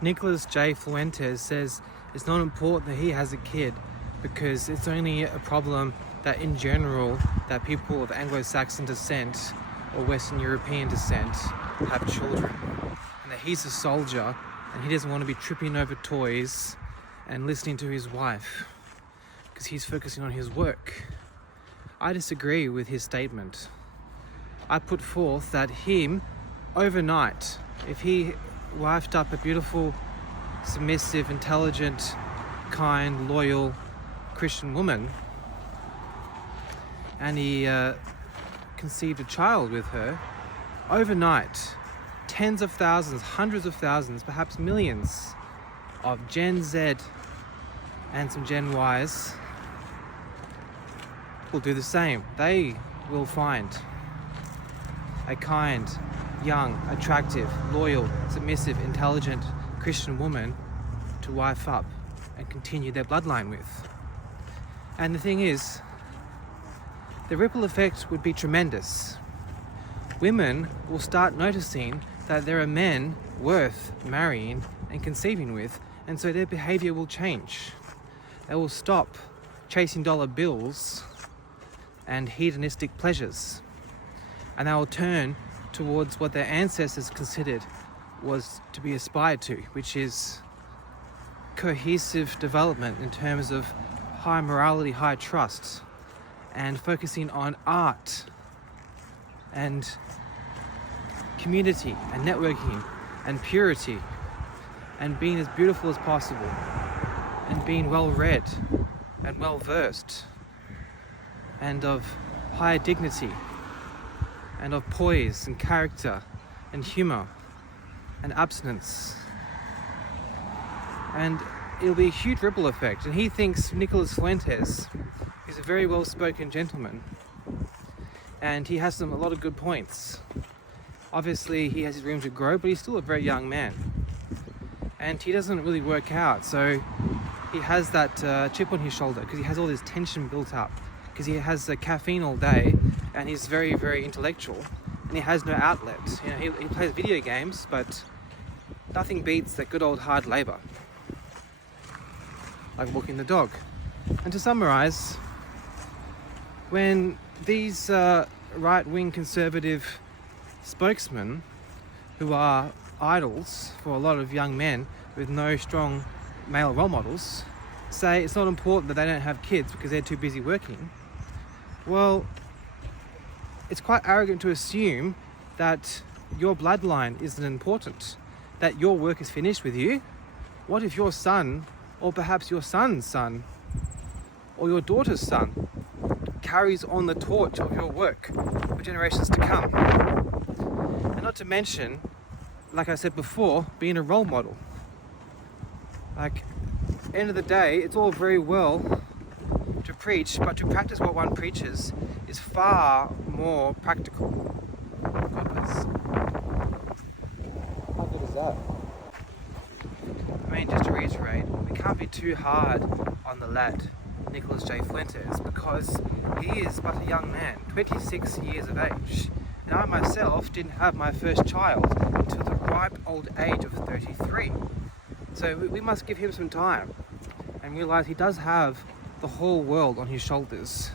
Nicholas J. Fuentes says it's not important that he has a kid because it's only a problem that in general that people of Anglo-Saxon descent or Western European descent have children, and that he's a soldier and he doesn't want to be tripping over toys and listening to his wife because he's focusing on his work. I disagree with his statement. I put forth that him, overnight, if he wifed up a beautiful, submissive, intelligent, kind, loyal Christian woman, and he conceived a child with her, overnight, tens of thousands, hundreds of thousands, perhaps millions of Gen Z and some Gen Ys will do the same. They will find a kind, young, attractive, loyal, submissive, intelligent Christian woman to wife up and continue their bloodline with. And the thing is, the ripple effect would be tremendous. Women will start noticing that there are men worth marrying and conceiving with, and so their behavior will change. They will stop chasing dollar bills and hedonistic pleasures, and they will turn towards what their ancestors considered was to be aspired to, which is cohesive development in terms of high morality, high trust, and focusing on art and community and networking and purity and being as beautiful as possible and being well read and well versed and of higher dignity and of poise and character and humor and abstinence. And it'll be a huge ripple effect. And he thinks Nicholas Fuentes is a very well-spoken gentleman, and he has a lot of good points. Obviously he has his room to grow, but he's still a very young man, and he doesn't really work out, so he has that chip on his shoulder because he has all this tension built up because he has caffeine all day and he's very, very intellectual and he has no outlet. You know, he plays video games, but nothing beats that good old hard labor, like walking the dog. And to summarize, when these right-wing conservative spokesmen, who are idols for a lot of young men with no strong male role models, say it's not important that they don't have kids because they're too busy working, well, it's quite arrogant to assume that your bloodline isn't important, that your work is finished with you. What if your son, or perhaps your son's son, or your daughter's son, carries on the torch of your work for generations to come? And not to mention, like I said before, being a role model. Like, end of the day, it's all very well to preach, but to practice what one preaches is far more practical. God bless. How good is that? I mean, just to reiterate, we can't be too hard on the lad, Nicholas J. Fuentes, because he is but a young man, 26 years of age. And I myself didn't have my first child until the ripe old age of 33. So we must give him some time and realize he does have the whole world on his shoulders.